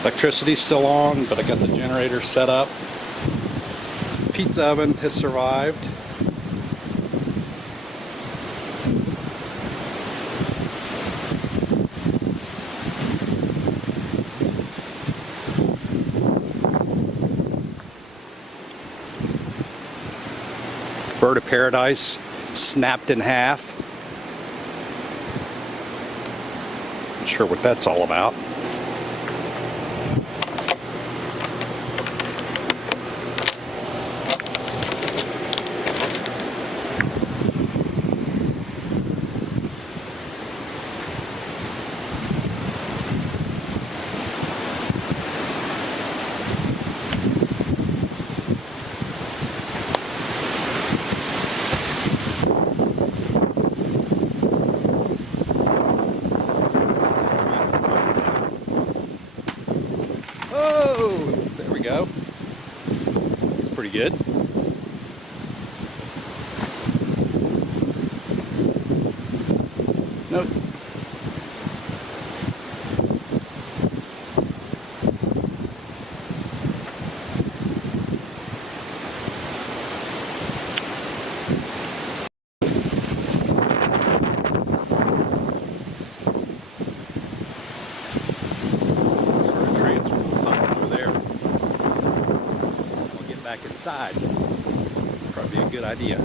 Electricity's still on, but I got the generator set up. Pizza oven has survived. Bird of paradise snapped in half. Not sure what that's all about. Oh, there we go. It's pretty good. No. Back inside. Probably a good idea.